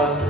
감사합니다.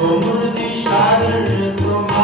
তোমার দিশার তোমার